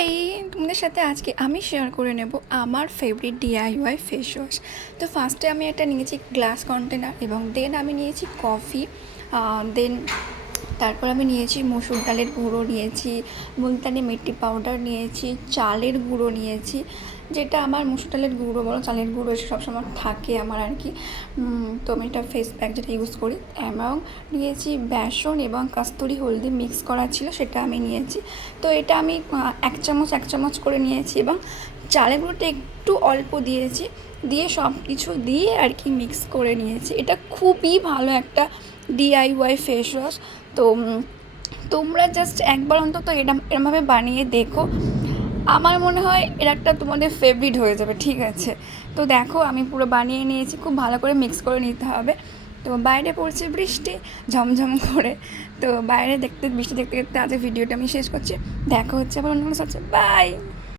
High, তোমাদের সাথে আজকে আমি শেয়ার করে নেব আমার ফেভারিট ডিআইওয়াই ফেস ওয়াশ। তো ফার্স্টে আমি একটা নিয়েছি গ্লাস কন্টেনার এবং দেন আমি নিয়েছি কফি, দেন তারপর আমি নিয়েছি মসুর ডালের গুঁড়ো নিয়েছি, মুলতানি মিট্টি পাউডার নিয়েছি, চালের গুঁড়ো নিয়েছি, যেটা আমার মসুর ডালের গুঁড়ো বলো চালের গুঁড়ো এসে সবসময় থাকে আমার আর কি। তো আমি এটা ফেস প্যাক যেটা ইউজ করি, এবং নিয়েছি বেসন এবং কাস্তুরি হলদি মিক্স করা ছিল, সেটা আমি নিয়েছি। তো এটা আমি এক চামচ করে নিয়েছি এবং চালের গুঁড়োটা একটু অল্প দিয়েছি, দিয়ে সব কিছু দিয়ে আর কি মিক্স করে নিয়েছি। এটা খুবই ভালো একটা ডিআইওয়াই ফেস ওয়াশ। তো তোমরা জাস্ট একবার অন্তত এরমভাবে বানিয়ে দেখো, আমার মনে হয় এর একটা তোমাদের ফেভারিট হয়ে যাবে। ঠিক আছে, তো দেখো আমি পুরো বানিয়ে নিয়েছি, খুব ভালো করে মিক্স করে নিতে হবে। তো বাইরে পড়ছে বৃষ্টি ঝমঝম করে, তো বাইরে বৃষ্টি দেখতে দেখতে আজকে ভিডিওটা আমি শেষ করছি। দেখা হচ্ছে আবার অন্য কোনো বাই।